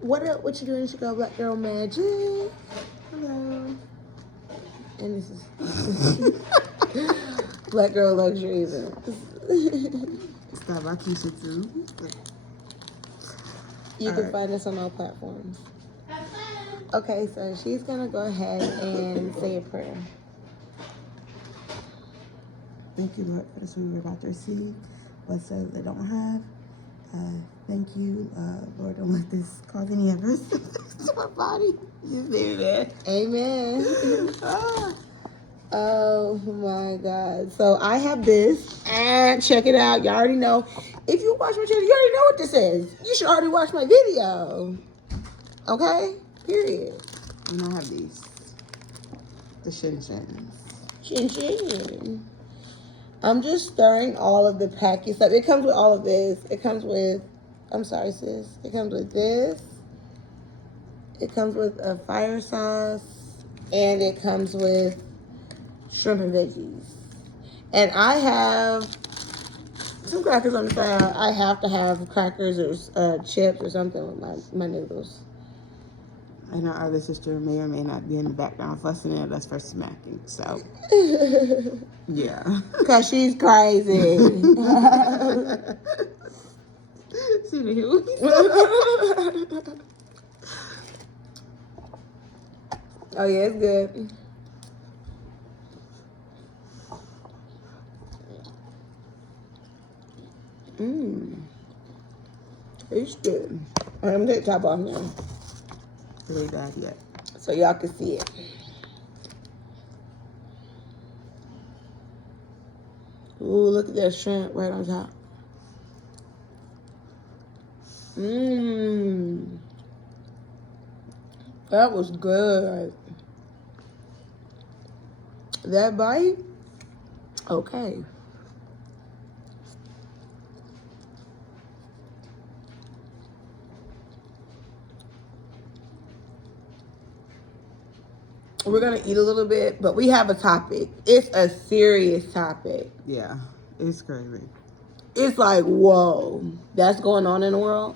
What up? What you doing? You go Black Girl Magic. Hello. And this is Black Girl Luxury Events. Stop by Keisha too. You can find us on all platforms. Okay, so she's gonna go ahead and say a prayer. Thank you, Lord, for this food we're about to receive. Whatsoever they don't have. Thank you, Lord, don't let this cause any adverse to my body. You see that? Amen. Oh my God. So I have this, and check it out. You already know. If you watch my channel, you already know what this is. You should already watch my video. Okay? Period. And I have these. The Shin Shins. Chin chin. I'm just stirring all of the packy stuff. It comes with all of this. It comes with, I'm sorry, sis. It comes with this. It comes with a fire sauce. And it comes with shrimp and veggies. And I have some crackers on the side. I have to have crackers or chips or something with my noodles. And our other sister may or may not be in the background fussing at us for smacking. So, yeah. Because she's crazy. See the who? Oh, yeah, it's good. It's good. I'm going to take the top off now. It ain't bad yet. So y'all can see it. Ooh, look at that shrimp right on top. Mmm. That was good. That bite? Okay. We're going to eat a little bit, but we have a topic. It's a serious topic. Yeah, it's crazy. It's like, whoa, that's going on in the world?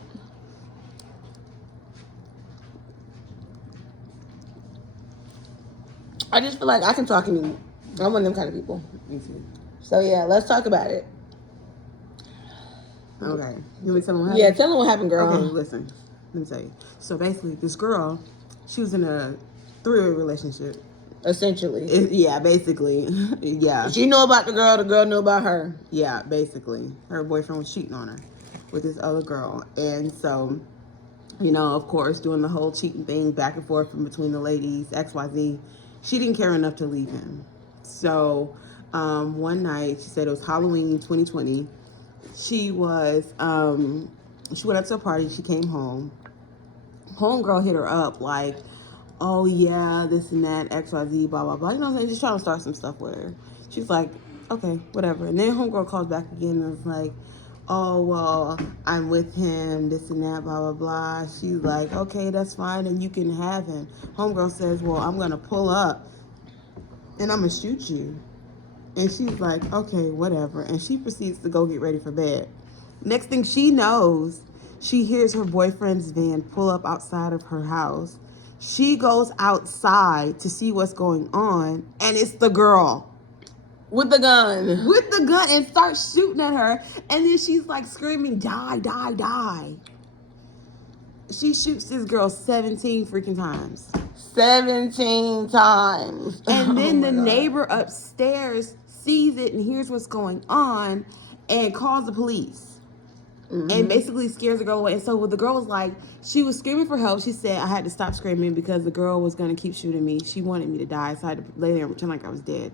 I just feel like I can talk to you. I'm one of them kind of people. Me too. So, yeah, let's talk about it. Okay. You want me to tell them what happened? Yeah, tell them what happened, girl. Okay, listen. Let me tell you. So basically, this girl, she was in a 3-way relationship. Essentially. Yeah, basically. Yeah. She knew about the girl knew about her. Yeah, basically. Her boyfriend was cheating on her with this other girl. And so, you know, of course, doing the whole cheating thing back and forth from between the ladies, XYZ, she didn't care enough to leave him. So, one night, she said it was Halloween 2020. She went up to a party. She came home. Homegirl hit her up like, oh yeah, this and that, XYZ, blah, blah, blah. You know what I'm saying? Just trying to start some stuff with her. She's like, okay, whatever. And then homegirl calls back again and was like, oh, well, I'm with him, this and that, blah, blah, blah. She's like, okay, that's fine, and you can have him. Homegirl says, well, I'm going to pull up and I'm going to shoot you. And she's like, okay, whatever. And she proceeds to go get ready for bed. Next thing she knows, she hears her boyfriend's van pull up outside of her house. She goes outside to see what's going on, and it's the girl. With the gun. With the gun, and starts shooting at her. And then she's like screaming, die, die, die. She shoots this girl 17 freaking times. 17 times. And then the neighbor upstairs sees it and hears what's going on and calls the police. And basically scares the girl away. And so the girl was like, she was screaming for help. She said, I had to stop screaming because the girl was going to keep shooting me. She wanted me to die. So I had to lay there and pretend like I was dead,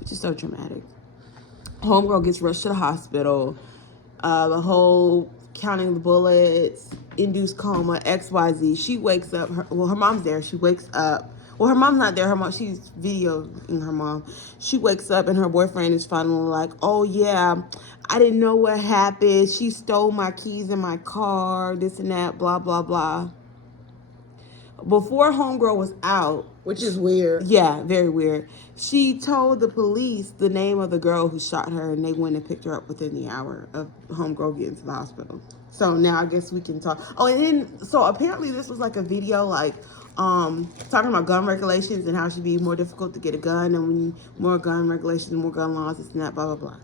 which is so traumatic. Homegirl gets rushed to the hospital. The whole counting the bullets, induced coma, XYZ. She wakes up. Her mom's there. She wakes up. Well, her mom's not there. She's videoing her mom. She wakes up and her boyfriend is finally like, oh, yeah, I didn't know what happened. She stole my keys in my car, this and that, blah, blah, blah. Before homegirl was out, which is weird. yeah, very weird. She told the police the name of the girl who shot her, and they went and picked her up within the hour of homegirl getting to the hospital. So now I guess we can talk. Oh, and then so apparently this was like a video like talking about gun regulations and how it should be more difficult to get a gun, and when more gun regulations, more gun laws, this and that, blah blah blah.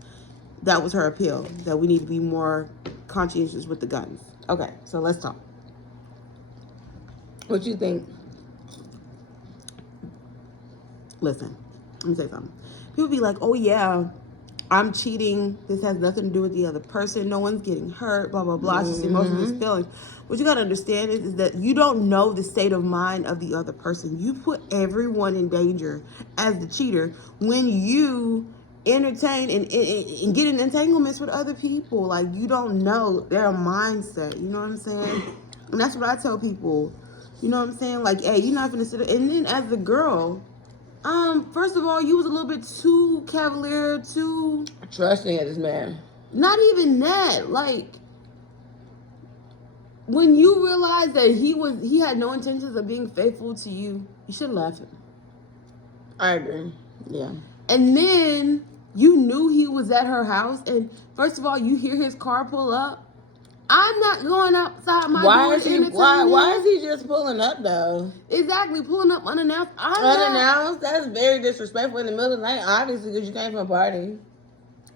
That was her appeal, that we need to be more conscientious with the guns. Okay, so let's talk. What you think? Listen, let me say something. People be like, oh yeah, I'm cheating. This has nothing to do with the other person. No one's getting hurt, blah, blah, blah. It's just emotional feelings. What you got to understand is that you don't know the state of mind of the other person. You put everyone in danger as the cheater when you entertain and get in entanglements with other people. Like, you don't know their mindset. You know what I'm saying? And that's what I tell people. You know what I'm saying? Like, hey, you're not going to sit there. And then as a girl, first of all, you was a little bit too cavalier, too trusting of this man. Not even that. Like, when you realized that he had no intentions of being faithful to you, you should have left him. I agree. Yeah. And then you knew he was at her house, and first of all, you hear his car pull up. I'm not going outside my door. Why is he just pulling up though? Exactly, pulling up unannounced. Unannounced? That's very disrespectful in the middle of the night, obviously, because you came from a party.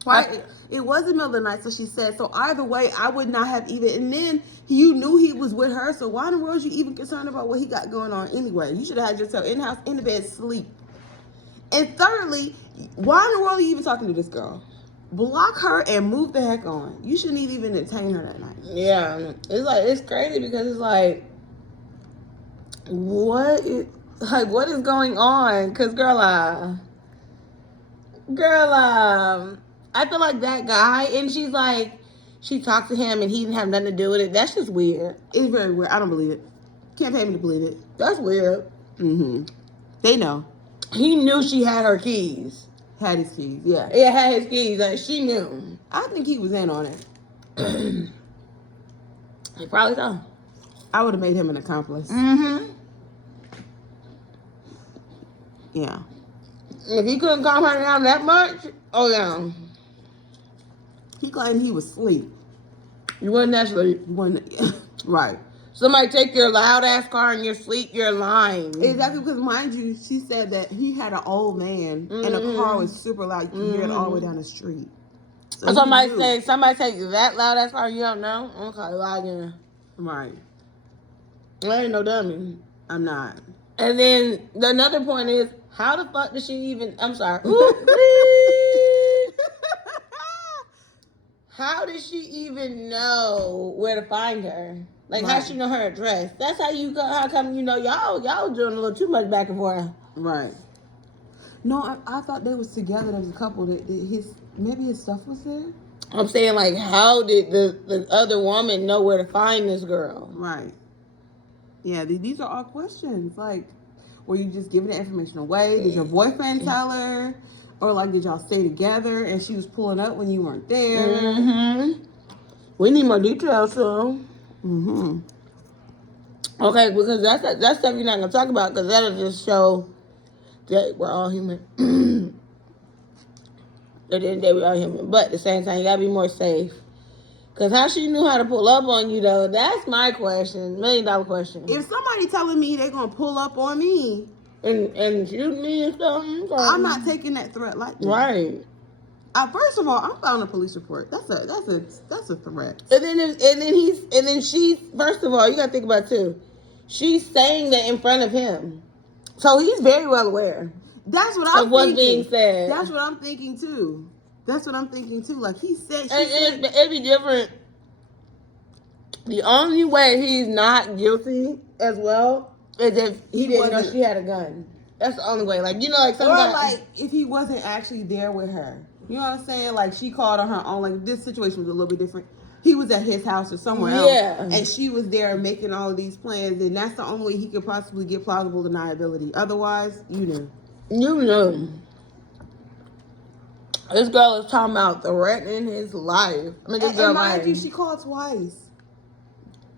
Right. It was the middle of the night, so she said. So either way, I would not have even. And then you knew he was with her, so why in the world are you even concerned about what he got going on anyway? You should have had yourself in the house, in the bed, sleep. And thirdly, why in the world are you even talking to this girl? Block her and move the heck on. You shouldn't even entertain her that night. Yeah, it's crazy because it's like, what is going on? Because I feel like that guy, and she's like, she talked to him and he didn't have nothing to do with it. That's just weird. It's very weird. I don't believe it. Can't pay me to believe it. That's weird. They know. He knew she had her keys. Had his keys, yeah. Yeah, had his keys. Like, she knew. I think he was in on it. He probably so. I would have made him an accomplice. Yeah. If he couldn't calm her down that much, oh yeah. He claimed he was asleep. You wasn't asleep. Right. Somebody take your loud ass car in your sleep, you're lying. Exactly, because mind you, she said that he had an old man and the car was super loud. You could hear it all the way down the street. So somebody take that loud ass car, you don't know? Okay, lie again. Right. I ain't no dummy. I'm not. And then another point is, how the fuck did she even, I'm sorry. How did she even know where to find her? Like, right. How she know her address? That's how come you know y'all doing a little too much back and forth. Right. No, I thought they was together. There was a couple that maybe his stuff was there. I'm saying, like, how did the other woman know where to find this girl? Right. Yeah, these are all questions. Like, were you just giving the information away? Did your boyfriend tell her? Or, like, did y'all stay together and she was pulling up when you weren't there? We need more details, so. Okay, because that's stuff you're not going to talk about, because that'll just show that we're all human. At the end of the day, we're all human. But at the same time, you got to be more safe. Because how she knew how to pull up on you, though, that's my question. $1 million question. If somebody telling me they're going to pull up on me and shoot me and stuff, I'm not taking that threat lightly. Right. First of all, I'm filing a police report. That's a threat. And then she's, first of all, you got to think about it, too. She's saying that in front of him. So he's very well aware. That's what I'm thinking. What's being said. That's what I'm thinking, too. Like, he said, it'd be different. The only way he's not guilty as well is if he didn't know she had a gun. That's the only way. Like, you know, like somebody. Or like if he wasn't actually there with her. You know what I'm saying? Like, she called on her own. Like, this situation was a little bit different. He was at his house or somewhere else. And she was there making all of these plans. And that's the only way he could possibly get plausible deniability. Otherwise, you knew. You knew. This girl is talking about threatening his life. I mean, this girl, mind you, she called twice.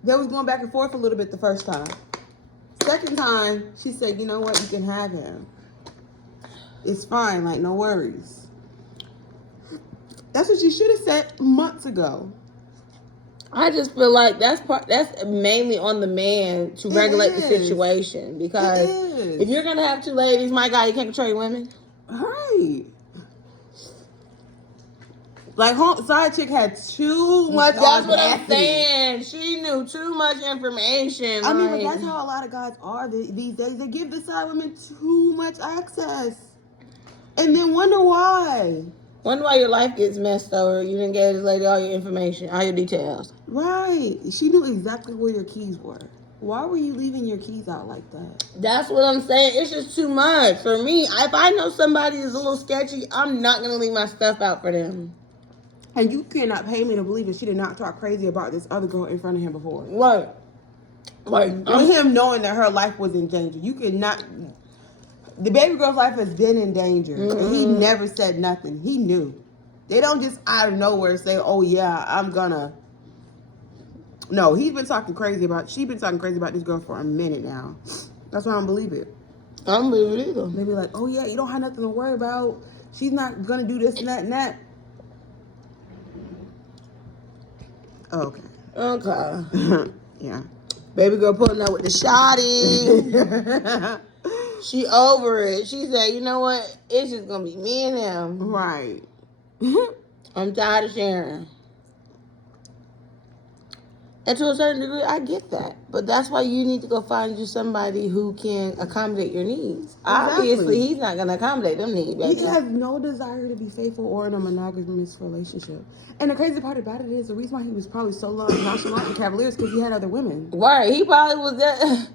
They was going back and forth a little bit the first time. second time, she said, you know what, you can have him. It's fine, like, no worries. That's what she should have said months ago. I just feel like that's mainly on the man to regulate the situation, because if you're gonna have two ladies, my God, you can't control your women. Right. Like, side chick had too much. That's what I'm saying. She knew too much information. I mean, but that's how a lot of guys are these days. They give the side women too much access, and then wonder why. Wonder why your life gets messed over. You didn't give this lady all your information, all your details. Right. She knew exactly where your keys were. Why were you leaving your keys out like that? That's what I'm saying. It's just too much for me. If I know somebody is a little sketchy, I'm not gonna leave my stuff out for them. And you cannot pay me to believe that she did not talk crazy about this other girl in front of him before. What? Like, with him knowing that her life was in danger. You cannot. The baby girl's life has been in danger. Mm-hmm. And he never said nothing. He knew. They don't just out of nowhere say, oh, yeah, I'm gonna. No, she's been talking crazy about this girl for a minute now. That's why I don't believe it. I don't believe it either. They be like, oh, yeah, you don't have nothing to worry about. She's not gonna do this and that and that. Okay. Yeah. Baby girl pulling up with the shawty. She over it. She said, you know what? It's just going to be me and him. Right. I'm tired of sharing. And to a certain degree, I get that. But that's why you need to go find you somebody who can accommodate your needs. Exactly. Obviously, he's not going to accommodate them needs, baby. He has no desire to be faithful or in a monogamous relationship. And the crazy part about it is the reason why he was probably so nonchalant and cavalier is because he had other women. Right. He probably was that.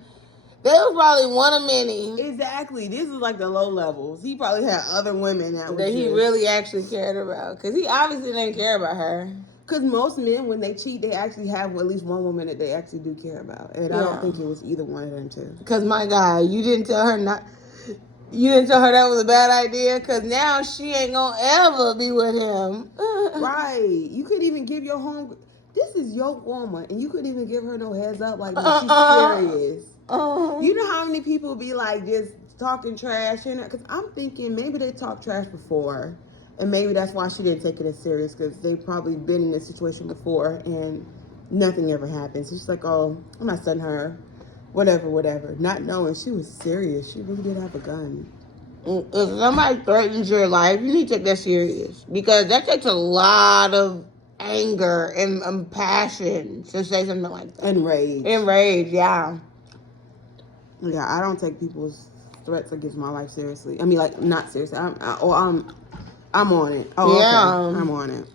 They was probably one of many. Exactly. This is like the low levels. He probably had other women that he really actually cared about. Because he obviously didn't care about her. Because most men, when they cheat, they actually have at least one woman that they actually do care about. And I don't think it was either one of them two. Because, my God, you didn't tell her that was a bad idea? Because now she ain't going to ever be with him. Right. You couldn't even give your home... This is your woman, and you couldn't even give her no heads up like, she's serious. You know how many people be like just talking trash? Because I'm thinking maybe they talked trash before. And maybe that's why she didn't take it as serious, because they've probably been in this situation before and nothing ever happened. So she's like, oh, I'm not studying her. Whatever. Not knowing she was serious. She really did have a gun. If somebody threatens your life, you need to take that serious. Because that takes a lot of anger and passion to say something like that. And rage. Yeah. Yeah, I don't take people's threats against my life seriously. I mean, like, not seriously. I'm on it. Oh, yeah. Okay. I'm on it.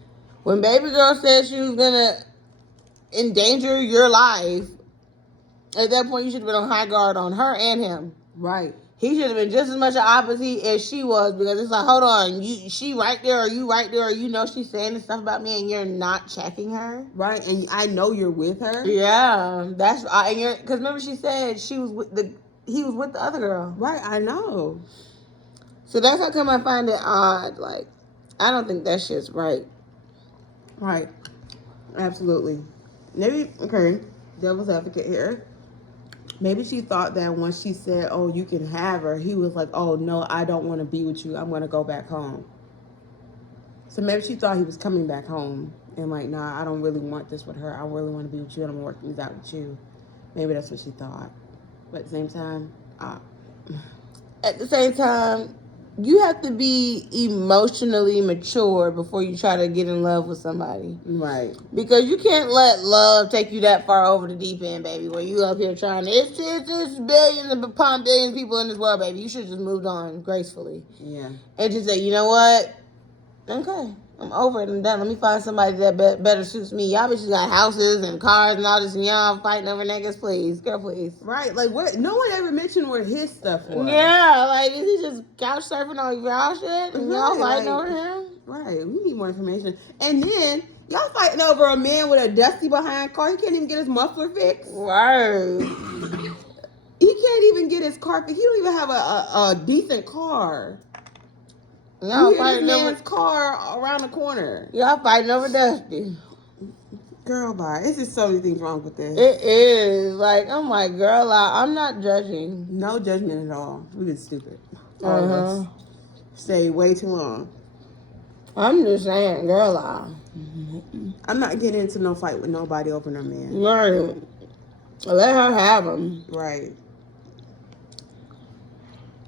When baby girl said she was gonna endanger your life, at that point you should have been on high guard on her and him. Right. He should have been just as much an opposite as she was, because it's like, hold on, she right there, or you right there, or you know she's saying this stuff about me and you're not checking her. Right, and I know you're with her. Yeah, that's because remember she said he was with the other girl. Right, I know. So that's how come I find it odd. Like, I don't think that shit's right. Right. Absolutely. Maybe, okay, devil's advocate here. Maybe she thought that when she said, oh, you can have her, he was like, oh, no, I don't want to be with you. I'm going to go back home. So maybe she thought he was coming back home and like, nah, I don't really want this with her. I really want to be with you and I'm going to work things out with you. Maybe that's what she thought. But at the same time, you have to be emotionally mature before you try to get in love with somebody. Right. Because you can't let love take you that far over the deep end, baby, where you up here trying to, it's billions upon billions of people in this world, baby. You should have just moved on gracefully. Yeah. And just say, you know what? Okay. I'm over it. I'm done. Let me find somebody that better suits me. Y'all bitches got houses and cars and all this, and y'all fighting over niggas, please. Girl, please. Right. Like, what? No one ever mentioned where his stuff was. Yeah. Like, is he just couch surfing on y'all shit? And y'all fighting over him? Right. We need more information. And then, y'all fighting over a man with a dusty behind car. He can't even get his muffler fixed. Right. He can't even get his car fixed. He don't even have a decent car. Y'all fighting over man's car around the corner. Y'all fighting over Dusty. Girl, bye. It's just so many things wrong with this. It is. Like, I'm like, girl, I'm not judging. No judgment at all. We've been stupid. All of us. Stay way too long. I'm just saying, girl, I'm not getting into no fight with nobody over no man. Right. Let her have him. Right.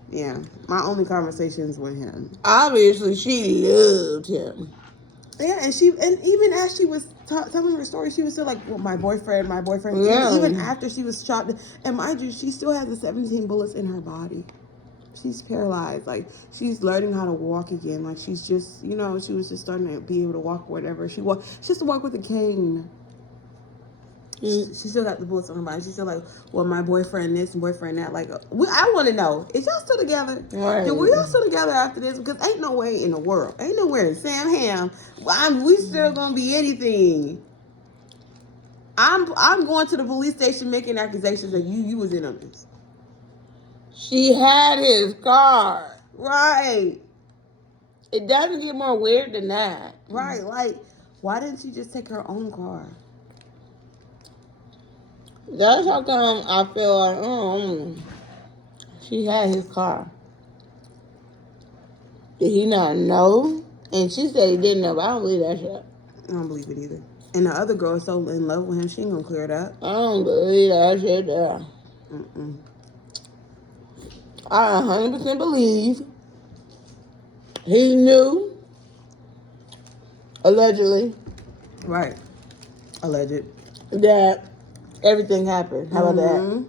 Yeah. My only conversations with him. Obviously, she loved him. Yeah, and even as she was telling her story, she was still like, well, my boyfriend. Yeah. Even after she was shot, and mind you, she still has the 17 bullets in her body. She's paralyzed. Like, she's learning how to walk again. Like, she's just, she was just starting to be able to walk or whatever. She used to walk with a cane. She still got the bullets on her body. She's still like, well, my boyfriend this and boyfriend that. Like, I want to know, is y'all still together? Right. Were y'all still together after this? Because ain't no way in the world, ain't nowhere in Sam Ham, we still gonna be anything. I'm going to the police station making accusations that you was in on this. She had his car. Right. It doesn't get more weird than that. Right. Like, why didn't she just take her own car? That's how come I feel like, she had his car. Did he not know? And she said he didn't know, but I don't believe that shit. I don't believe it either. And the other girl is so in love with him, she ain't gonna clear it up. I don't believe that shit there. I 100% believe he knew, allegedly. Right. Alleged. That everything happened. How about that?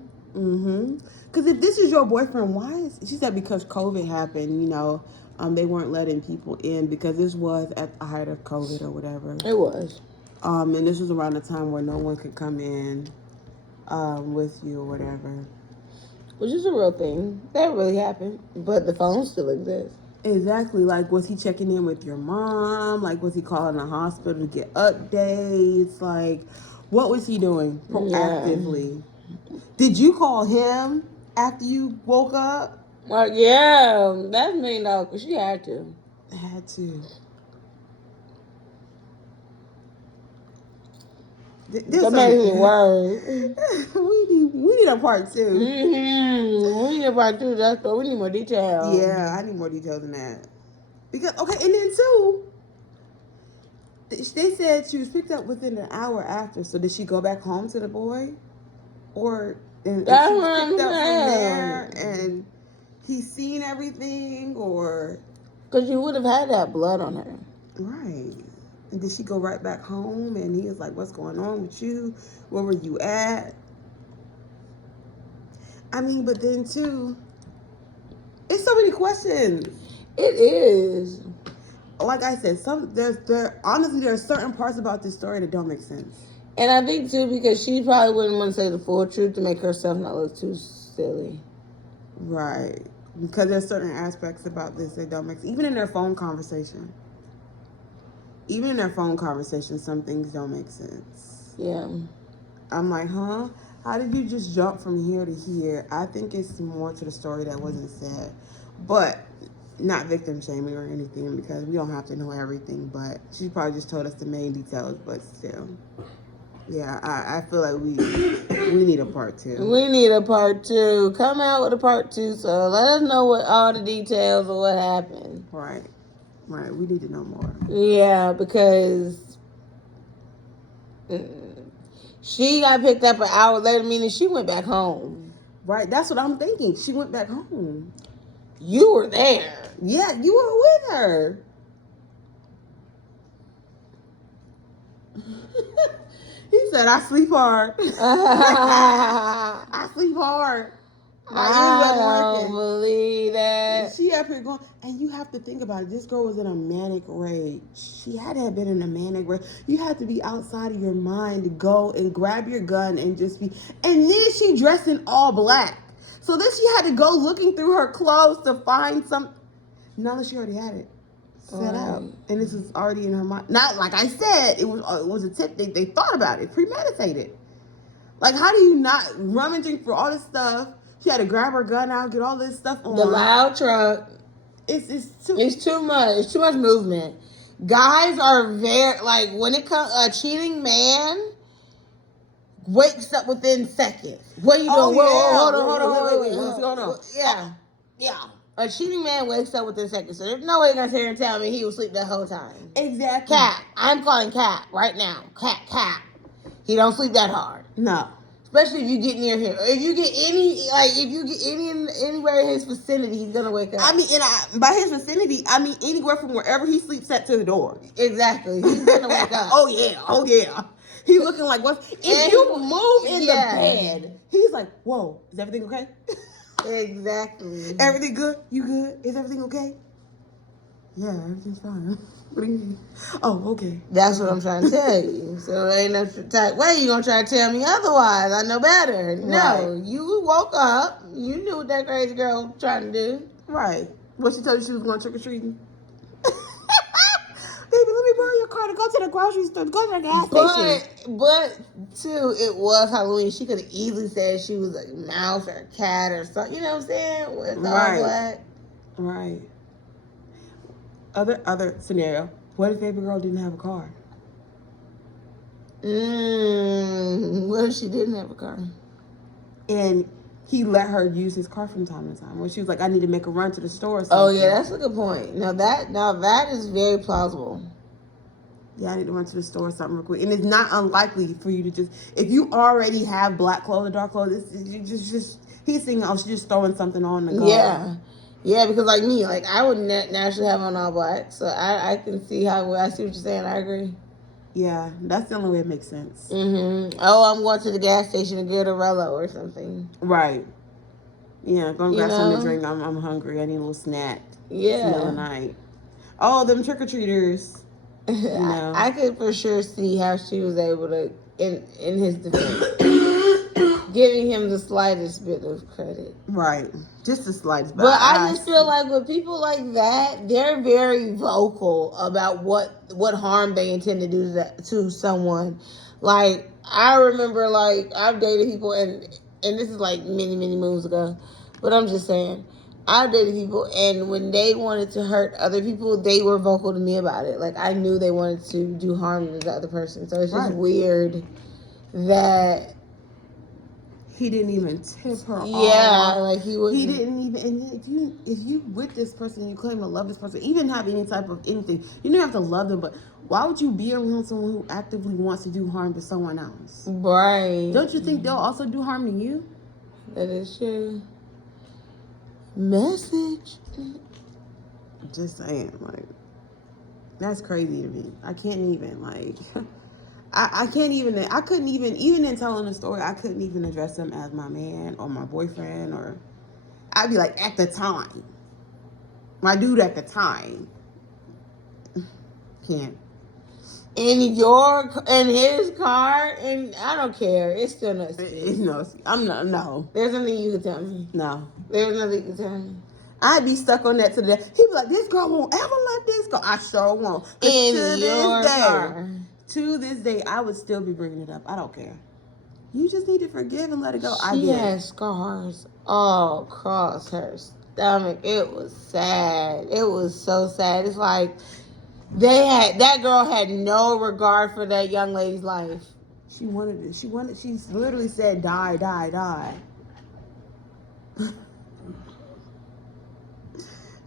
Because if this is your boyfriend, why is... She said because COVID happened, they weren't letting people in because this was at the height of COVID or whatever. It was. And this was around the time where no one could come in with you or whatever. Which is a real thing. That really happened. But the phone still exists. Exactly. Like, was he checking in with your mom? Like, was he calling the hospital to get updates? Like, what was he doing proactively? Yeah. Did you call him after you woke up? Well, yeah. That's $1 million because she had to. Had to. That makes it worse. we need a part 2. We need a part 2. That's what we need more details. Yeah, I need more details than that. Because and then too, they said she was picked up within an hour after. So did she go back home to the boy, or and that's she what was picked I'm up saying. from there and he's seen everything, or because you would have had that blood on her, right? And did she go right back home? And he was like, what's going on with you? Where were you at? I mean, but then, too, it's so many questions. It is. Like I said, honestly, there are certain parts about this story that don't make sense. And I think, too, because she probably wouldn't want to say the full truth to make herself not look too silly. Right. Because there's certain aspects about this that don't make sense. Even in their phone conversation. Some things don't make sense. Yeah. I'm like, huh? How did you just jump from here to here? I think it's more to the story that wasn't said. But not victim shaming or anything because we don't have to know everything. But she probably just told us the main details. But still. Yeah, I feel like we need a part 2. We need a part 2. Come out with a part 2. So let us know what all the details of what happened. Right. Right. We need to know more. Yeah, because she got picked up an hour later, meaning she went back home. Right. That's what I'm thinking. She went back home. You were there. Yeah, you were with her. He said, I sleep hard. I sleep hard. I don't believe that. She up here going, and you have to think about it. This girl was in a manic rage. She had to have been in a manic rage. You had to be outside of your mind to go and grab your gun and just be. And then she dressed in all black. So then she had to go looking through her clothes to find some. Now that she already had it set out, and this was already in her mind. Not like I said, it was a tip. They thought about it, premeditated. Like, how do you not rummaging for all this stuff? She had to grab her gun out, get all this stuff on. The loud truck. It's too much. It's too much movement. Guys are very, like, when it comes, a cheating man wakes up within seconds. What are you doing? Whoa, hold on. Wait, what's going on? Yeah. Yeah. A cheating man wakes up within seconds. So there's no way you're going to sit here and tell me he was asleep the whole time. Exactly. Cap. I'm calling Cap right now. Cap. He don't sleep that hard. No. Especially if you get near him. If you get anywhere in his vicinity, he's gonna wake up. I mean, by his vicinity, I mean anywhere from wherever he sleeps at to the door. Exactly. He's gonna wake up. Oh yeah. He's looking like what? If you move in the bed, he's like, whoa, is everything okay? Exactly. Everything good? You good? Is everything okay? Yeah, everything's fine. What do you mean? Oh, okay. That's what I'm trying to tell you. So ain't no type way you gonna try to tell me otherwise. I know better. No, Right. You woke up. You knew what that crazy girl was trying to do. Right. What, she told you she was going trick or treating? Baby, let me borrow your car to go to the grocery store, to go to the gas station. But too, it was Halloween. She could have easily said she was a mouse or a cat or something. You know what I'm saying? With all black. Right. Other scenario. What if baby girl didn't have a car? What if she didn't have a car? And he let her use his car from time to time. Where she was like, I need to make a run to the store or something. Oh yeah, that's a good point. Now that is very plausible. Yeah, I need to run to the store or something real quick. And it's not unlikely for you to just, if you already have black clothes or dark clothes, it's just he's thinking, oh, she's just throwing something on the go. Yeah, because like me, like I would naturally have on all black, so I can see I see what you're saying. I agree. Yeah, that's the only way it makes sense. Mm-hmm. Oh, I'm going to the gas station to get a Rello or something. Right. Yeah, going to grab something to drink. I'm hungry. I need a little snack. Yeah. It's the middle of the night. Oh, them trick or treaters. You know. I could for sure see how she was able to, in his defense, giving him the slightest bit of credit. Right. Just the slightest. But I just feel like with people like that, they're very vocal about what harm they intend to do to someone. Like, I remember, like, I've dated people, and this is like many, many moons ago, but I'm just saying, I've dated people, and when they wanted to hurt other people, they were vocal to me about it. Like, I knew they wanted to do harm to the other person. So it's just weird that he didn't even tip her off. Yeah, like he would. He didn't even. And if you with this person, you claim to love this person, even have any type of anything, you don't have to love them. But why would you be around someone who actively wants to do harm to someone else? Right. Don't you think they'll also do harm to you? That is true. Message. Just saying, like, that's crazy to me. I can't even, like, I can't even, I couldn't even in telling the story, I couldn't even address him as my man or my boyfriend, or I'd be like, at the time. My dude at the time. Can't. In his car, and I don't care. It's still not. No, I'm not. No. There's nothing you can tell me. No. There's nothing you can tell me. I'd be stuck on that to the day. He'd be like, this girl won't ever let this go. I sure won't. In your car. To this day, I would still be bringing it up. I don't care. You just need to forgive and let it go. She had scars all across her stomach. It was sad. It was so sad. It's like that girl had no regard for that young lady's life. She wanted it. She literally said, die, die, die.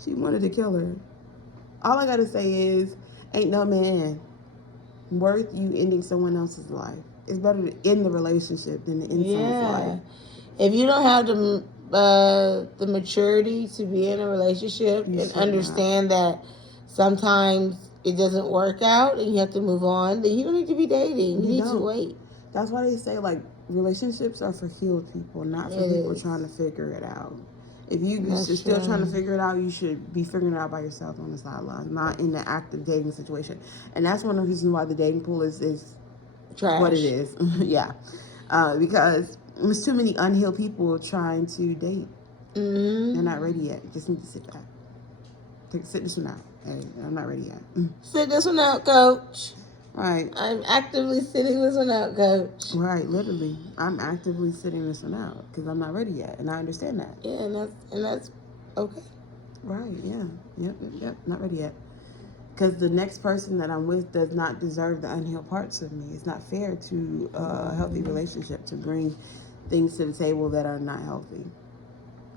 She wanted to kill her. All I gotta say is, ain't no man worth you ending someone else's life. It's better to end the relationship than to end someone's life. If you don't have the maturity to be in a relationship and understand that sometimes it doesn't work out and you have to move on, then you don't need to be dating. You need to wait. That's why they say, like, relationships are for healed people, not for people trying to figure it out. If you're still trying to figure it out, you should be figuring it out by yourself on the sidelines, not in the active dating situation. And that's one of the reasons why the dating pool is trash. What it is. Yeah. Because there's too many unhealed people trying to date. Mm-hmm. They're not ready yet. Just need to sit back. Sit this one out. Hey, I'm not ready yet. Sit this one out, coach. Right. I'm actively sitting this one out, coach. Right, literally. I'm actively sitting this one out because I'm not ready yet, and I understand that. Yeah, and that's okay. Right, yeah. Yep, not ready yet. Because the next person that I'm with does not deserve the unhealed parts of me. It's not fair to a healthy relationship to bring things to the table that are not healthy,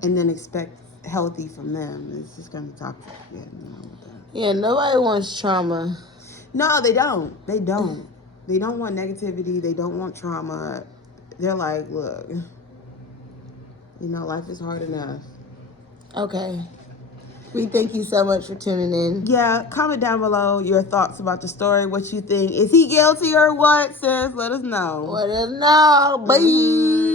and then expect healthy from them. It's just gonna be toxic. Yeah, with that. Yeah, nobody wants trauma. No, they don't. They don't. They don't want negativity. They don't want trauma. They're like, look, life is hard enough. Okay. We thank you so much for tuning in. Yeah, comment down below your thoughts about the story. What you think? Is he guilty or what, sis? Let us know. Let us know. Bye.